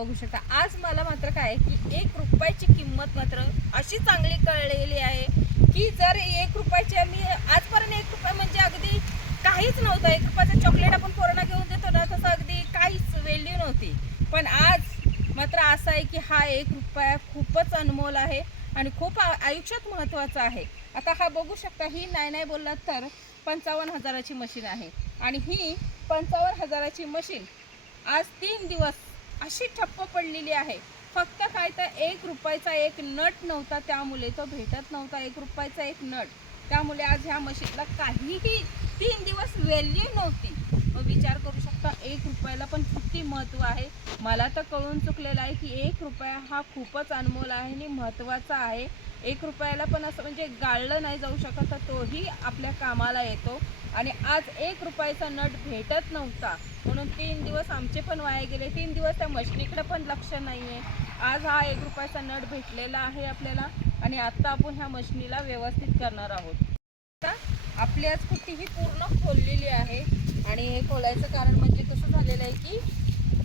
बघू शकता. आज मला मात्र काय की एक रुपयाची किंमत मात्र अशी चांगली कळलेली आहे की जर एक रुपयाची आम्ही आजपर्यंत एक रुपया म्हणजे अगदी काहीच नव्हतं. एक रुपयाचं चॉकलेट आपण कोरोना घेऊन देतो ना तसं अगदी काहीच व्हॅल्यू नव्हती. पण आज मात्र असं आहे की हा एक रुपया खूपच अनमोल आहे आणि खूप आ- आयुष्यात महत्त्वाचा आहे. आता हा बघू शकता ही नाही नाही बोललात तर पंचावन्न हजाराची मशीन आहे. आणि ही पंचावन्न हजाराची मशीन आज तीन दिवस अशी ठप्प पडलेली आहे. फक्त काय तर एक रुपयाचा एक नट नव्हता त्यामुळे तो भेटत नव्हता एक रुपयाचा एक नट. त्यामुळे आज ह्या मशीनला काहीही तीन दिवस व्हॅल्यू नव्हती. विचार करू शकता. एक रुपयाला पण किती महत्त्व आहे? मला तर कळून चुकलेलं आहे की एक रुपया हा खूपच अनमोल आहे आणि महत्त्वाचा आहे. एक रुपयाला पण असं म्हणजे गाळलं नाही जाऊ शकत तर तोही आपल्या कामाला येतो. आणि आज एक रुपयाचा नट भेटत नव्हता. म्हणून तीन दिवस आमचे पण वाया गेले. तीन दिवस त्या मशनीकडे पण लक्ष नाही आहे आज हा एक रुपयाचा नट भेटलेला आहे आपल्याला आणि आत्ता आपण ह्या मशनीला व्यवस्थित करणार आहोत. आपली आज कुट्टी ही पूर्ण खोललेली आहे. आणि हे खोलायचं कारण म्हणजे कसं झालेलं आहे की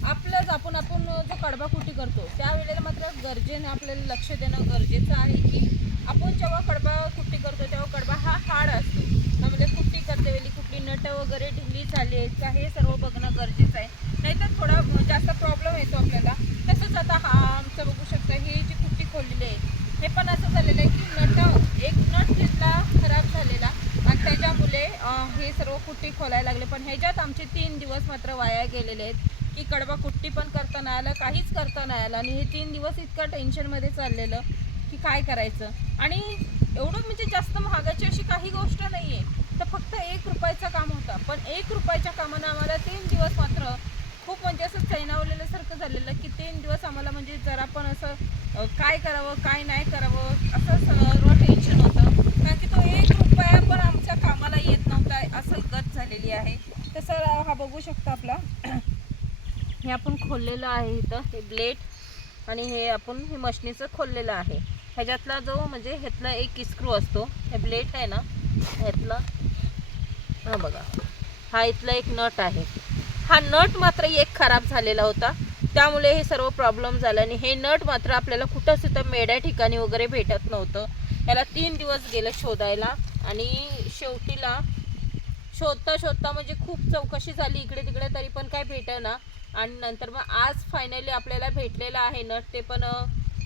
आपलंच आपण आपण जो कडबा कुटी करतो त्यावेळेला मात्र गरजेने आपल्याला लक्ष देणं गरजेचं आहे की आपण जेव्हा कडबा कुट्टी करतो तेव्हा कडबा हा हाड असतो. त्यामध्ये कुट्टी करते वेळी कुठली नट वगैरे ढिली झाली आहेत का हे सर्व बघणं गरजेचं आहे नाहीतर थोडा जास्त प्रॉब्लेम येतो आपल्याला तसंच आता हा आमचं बघू शकता ही जी कुट्टी खोललेली आहे हे पण असं झालेलं आहे की नट एक नट तिथला खराब झालेला आणि त्याच्यामुळे अं, हे सर्व कुट्टी खोलायला लागले. पण ह्याच्यात आमचे तीन दिवस मात्र वाया गेलेले आहेत. की कडवा कुट्टी पण करता नाही आलं काहीच करता नाही आलं. आणि हे तीन दिवस इतकं टेन्शनमध्ये चाललेलं की काय करायचं? आणि एवढं म्हणजे जास्त महागाची अशी काही गोष्ट नाही आहे तर फक्त एक रुपयाचं काम होतं. पण एक रुपयाच्या कामानं आम्हाला तीन दिवस मात्र खूप म्हणजे असं चैनावलेल्यासारखं झालेलं की तीन दिवस आम्हाला म्हणजे जरा पण असं काय करावं काय नाही करावं असं सर्व टेन्शन होतं. कारण की तो एक रुपया पण आमच्या कामाला येत नव्हता असं गत झालेली आहे. तसं हा बघू शकता आपला. हे आपण खोललेलं आहे इथं हे ब्लेड. आणि हे आपण हे मशनीचं खोललेलं आहे. ह्याच्यातला जो म्हणजे ह्यातला एक स्क्रू असतो हे ब्लेड आहे ना ह्यातला. हा बघा हा इथला एक नट आहे. हा नट मात्र एक खराब झालेला होता. त्यामुळे हे सर्व प्रॉब्लेम झाला आणि हे नट मात्र आपल्याला कुठंच तिथं मेड्या ठिकाणी वगैरे भेटत नव्हतं. याला तीन दिवस गेले शोधायला. आणि शेवटीला शोधता शोधता म्हणजे खूप चौकशी झाली इकडे तिकडे तरी पण काय भेटेना. आणि नंतर मग आज फायनली आपल्याला भेटलेलं आहे नट. ते पण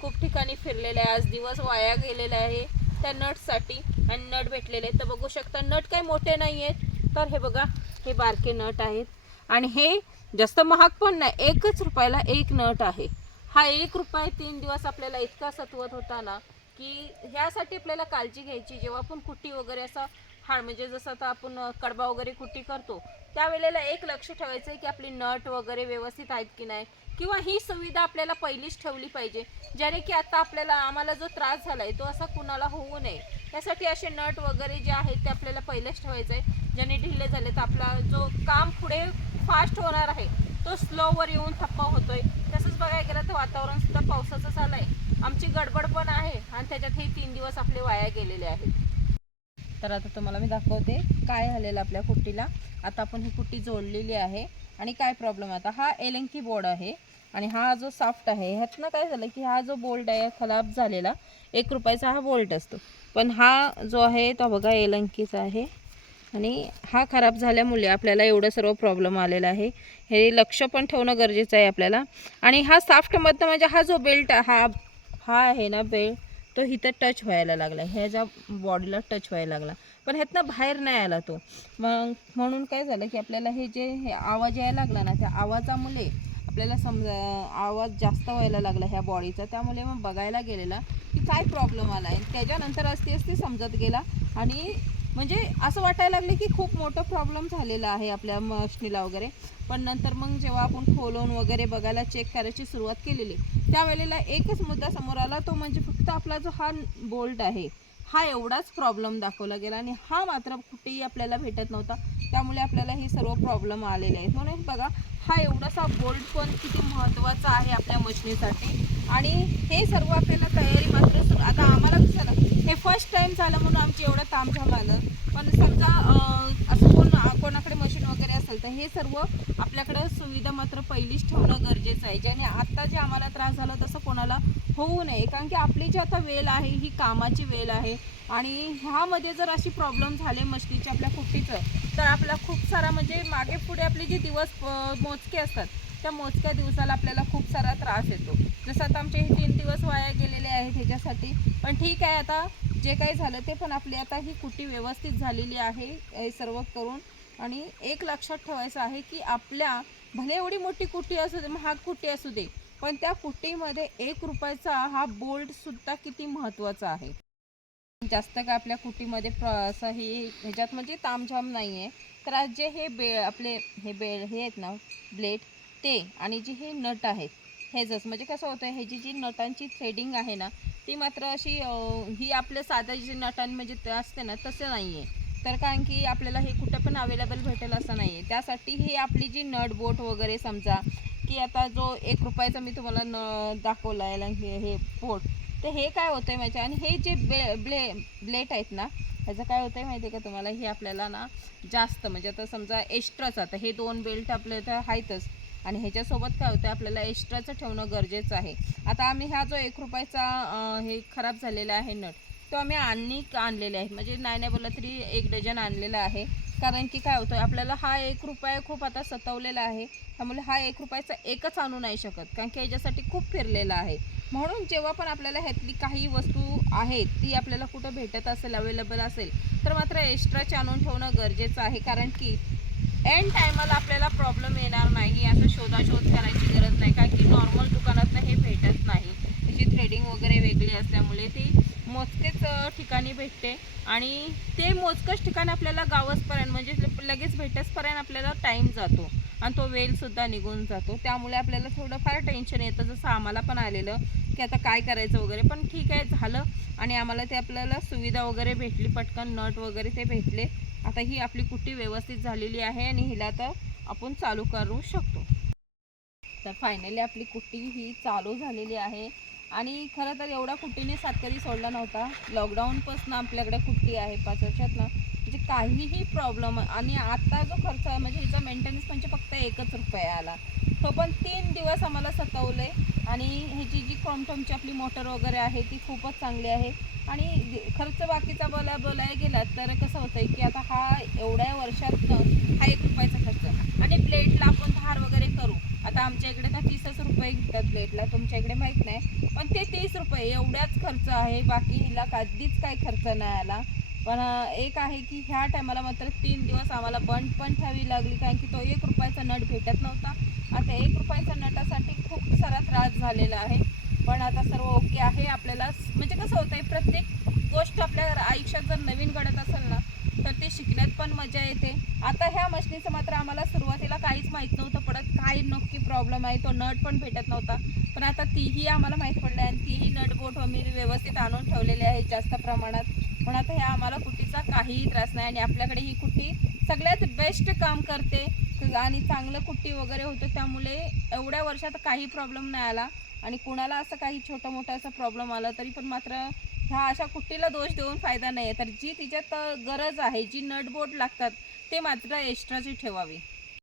खूप ठिकाणी फिरलेलं आहे. आज दिवस वाया गेलेला आहे त्या नटसाठी. आणि नट भेटलेले आहेत. तर बघू शकता नट काही मोठे नाही आहेत तर हे बघा हे बारके नट आहेत. आणि हे जास्त महाग पण नाही एकच रुपयाला एक नट आहे. हा एक रुपये तीन दिवस आपल्याला इतका सत्वत होता ना की ह्यासाठी आपल्याला काळजी घ्यायची. जेव्हा आपण कुट्टी वगैरे असं हाड म्हणजे जसं आता आपण कडबा वगैरे कुट्टी करतो त्यावेळेला एक लक्ष ठेवायचं आहे की आपली नट वगैरे व्यवस्थित आहेत की नाही. किंवा ही सुविधा आपल्याला पहिलीच ठेवली पाहिजे ज्याने की आता आपल्याला आम्हाला जो त्रास झाला आहे तो असा कुणाला होऊ नये. त्यासाठी असे नट वगैरे जे आहेत ते आपल्याला पहिलेच ठेवायचं आहे ज्याने ढिले झाले तर आपला जो काम पुढे फास्ट होणार आहे तो स्लोवर येऊन थप्पा होतोय. तसंच बघायला गेलं तर वातावरण सुद्धा पावसाचं झालं आहे आमची गडबड पण आहे आणि त्याच्यात हे तीन दिवस आपले वाया गेलेले आहेत. तर आता तुम्हाला मी दाखवते काय झालेलं आपल्या कुट्टीला. आता आपण ही कुट्टी जोडलेली आहे आणि काय प्रॉब्लेम आता हा एलंकी बोर्ड आहे आणि हा जो सॉफ्ट आहे ह्यातनं काय झालं की हा जो बोल्ट आहे खराब झालेला. एक रुपयाचा हा बोल्ट असतो. पण हा जो आहे तो बघा एलंकीचा आहे आणि हा खराब झाल्यामुळे आपल्याला एवढं सर्व प्रॉब्लेम आलेला आहे. हे लक्ष पण ठेवणं गरजेचं आहे आपल्याला. आणि हा साफ्टमधनं म्हणजे हा जो बेल्ट हा हा आहे ना बेळ तो इथं टच व्हायला लागला. ह्याच्या बॉडीला टच व्हायला लागला. पण ह्यातनं बाहेर नाही आला तो. मग म्हणून काय झालं की आपल्याला हे जे हे आवाज यायला लागला ना त्या आवाजामुळे आपल्याला समजा आवाज जास्त व्हायला लागला ह्या बॉडीचा त्यामुळे मग बघायला गेलेला की काय प्रॉब्लेम आला आहे त्याच्यानंतर असते असते समजत गेला आणि म्हणजे असं वाटायला लागले की खूप मोठं प्रॉब्लेम झालेला आहे आपल्या मशनीला वगैरे. पण नंतर मग जेव्हा आपण खोलून वगैरे बघायला चेक करायची सुरुवात केलेली त्यावेळेला एकच मुद्दा समोर आला तो म्हणजे फक्त आपला जो हा बोल्ट आहे हा एवढाच प्रॉब्लेम दाखवला गेला आणि हा मात्र कुठेही आपल्याला भेटत नव्हता. त्यामुळे आपल्याला हे सर्व प्रॉब्लेम आलेले आहेत. म्हणून बघा हा एवढासा बोल्ट पण किती महत्त्वाचा आहे आपल्या मशनीसाठी. आणि हे सर्व आपल्याला तयारी मात्र सुरू आता आम्हाला कसं हे फर्स्ट टाइम झालं म्हणून आमची एवढं तामझाम आलं. पण समजा असं कोण कोणाकडे मशीन वगैरे असेल तर हे सर्व आपल्याकडं सुविधा मात्र पहिलीच ठेवणं गरजेचं आहे. ज्याने आत्ता जे आम्हाला त्रास झाला तसं कोणाला होऊ नये. कारण की आपली जी आता वेळ आहे ही कामाची वेळ आहे आणि ह्यामध्ये जर अशी प्रॉब्लेम झाले मशनीच्या आपल्या कुट्टीचं तर आपला खूप सारा म्हणजे मागे पुढे आपले जे दिवस मोजके असतात त्या मोजक्या दिवसाला आपल्याला खूप सारा त्रास येतो. जसं आता आमचे हे तीन दिवस वाया गेलेले आहेत ह्याच्यासाठी पण ठीक आहे आता जे काही झालं ते पण आपली आता ही कुट्टी व्यवस्थित झालेली आहे हे सर्व करून. आणि एक लक्षात ठेवायचं आहे की आपल्या भले एवढी मोठी कुट्टी असू दे महाग कुट्टी असू दे पण त्या कुटीमध्ये एक रुपयाचा हा बोल्ट सुद्धा किती महत्त्वाचा आहे. जास्त काय आपल्या कुटीमध्ये प्र असं हे ह्याच्यात म्हणजे तामझाम नाही आहे तर आज जे हे बे आपले हे बे हे आहेत ना ब्लेड ते आणि जे हे नट आहेत हे म्हणजे कसं होतं ह्याची जी नटांची थ्रेडिंग आहे ना ती मात्र अशी ही आपल्या साध्या जी नटां म्हणजे ते असते ना तसं नाही आहे तर कारण की आपल्याला हे कुठं पण अवेलेबल भेटेल असं नाही आहे त्यासाठी ही आपली जी नट बोट वगैरे समजा की आता जो एक रुपयाचा मी तुम्हाला न दाखवला आहे हे हे तर हे काय होतं आहे माझ्या आणि हे जे बे ब्ले ब्लेट आहेत ना ह्याचं काय होतं आहे माहिती आहे का तुम्हाला? हे आपल्याला ना जास्त म्हणजे आता समजा एक्स्ट्राच आता हे दोन बेल्ट आपल्या इथं आहेतच. आणि ह्याच्यासोबत काय होतं आपल्याला एक्स्ट्राचं ठेवणं गरजेचं आहे. आता आम्ही हा जो एक रुपयाचा हे खराब झालेला आहे नट तो आम्ही आणणी आणलेले आहेत. म्हणजे नाही नाही बोललं तरी एक डझन आणलेला आहे. कारण की काय होतं आपल्याला हा एक रुपया खूप आता सतवलेला आहे. त्यामुळे हा एक रुपयाचा एकच आणू नाही शकत कारण की याच्यासाठी खूप फिरलेला आहे. म्हणून जेव्हा पण आपल्याला ह्यातली काही वस्तू आहेत ती आपल्याला कुठं भेटत असेल अवेलेबल असेल तर मात्र एक्स्ट्राचे आणून ठेवणं गरजेचं आहे. कारण की एंड टायमाला आपल्याला प्रॉब्लेम येणार नाही असं शोधाशोध करायची गरज नाही कारण की नॉर्मल दुकानातनं हे भेटत नाही. त्याची वगैरे वेगळी असल्यामुळे ती मोजकेच ठिकाणी भेटते. आणि ते मोजकंच ठिकाण आपल्याला गावसपर्यंत म्हणजे लगेच भेटसपर्यंत आपल्याला टाईम जातो. आणि तो वेलसुद्धा निघून जातो. त्यामुळे आपल्याला थोडंफार टेन्शन येतं. जसं आम्हाला पण आलेलं की आता काय करायचं वगैरे पण ठीक आहे झालं. आणि आम्हाला ते आपल्याला सुविधा वगैरे भेटली. पटकन नट वगैरे ते भेटले. आता ही आपली कुट्टी व्यवस्थित झालेली आहे आणि हिला तर आपण चालू करू शकतो. तर फायनली आपली कुट्टी ही चालू झालेली आहे. आणि खरं तर एवढा कुट्टीने सातकरी सोडला नव्हता. लॉकडाऊनपासून आपल्याकडे कुट्टी आहे पाच वर्षात ना म्हणजे काहीही प्रॉब्लेम आणि आता जो खर्च आहे म्हणजे हिचा मेंटेनन्स म्हणजे फक्त एकच रुपया आला. तो पण तीन दिवस आम्हाला सतवले आणि ह्याची जी क्रोमटोमची आपली मोटर वगैरे आहे ती खूपच चांगली आहे. आणि खर्च बाकीचा बोला बोलाय गेला तर कसं होतंय की आता हा एवढ्या वर्षात हा एक रुपयाचा खर्च आणि प्लेटला आपण धार वगैरे करू. आता आमच्या इकडे तर रुपये घेतात प्लेटला तुमच्या इकडे माहीत नाही. पण ते तीस रुपये एवढाच खर्च आहे. बाकी हिला कधीच काही खर्च नाही आला. पण एक आहे की ह्या टायमाला मात्र तीन दिवस आम्हाला बंद पण ठेवावी लागली. कारण की तो एक रुपयाचा नट भेटत नव्हता. आता एक रुपयाचा नटासाठी खूप सारा त्रास झालेला आहे. पण आता सर्व ओके आहे. आपल्याला म्हणजे कसं होतंय प्रत्येक गोष्ट आपल्या आयुष्यात जर नवीन घडत असेल ना तर ते शिकण्यात पण मजा येते. आता ह्या मशनीचं मात्र आम्हाला सुरुवातीला काहीच माहीत नव्हतं पडत. काय नक्की प्रॉब्लेम आहे. तो नट पण भेटत नव्हता. पण आता तीही आम्हाला माहीत पडलं आणि तीही नट बोट आम्ही व्यवस्थित आणून ठेवलेले आहेत जास्त प्रमाणात. पण आता ह्या आम्हाला कुट्टीचा काहीही त्रास नाही आणि आपल्याकडे ही कुट्टी सगळ्यात बेस्ट काम करते. आणि चांगलं कुट्टी वगैरे होतं त्यामुळे एवढ्या वर्षात काही प्रॉब्लेम नाही आला. आणि कुणाला असं काही छोटं मोठं असं प्रॉब्लेम आला तरी पण मात्र ह्या अशा कुट्टीला दोष देऊन फायदा नाही आहे तर जी तिच्यात गरज आहे जी नटबोट लागतात ते मात्र एक्स्ट्राची ठेवावी.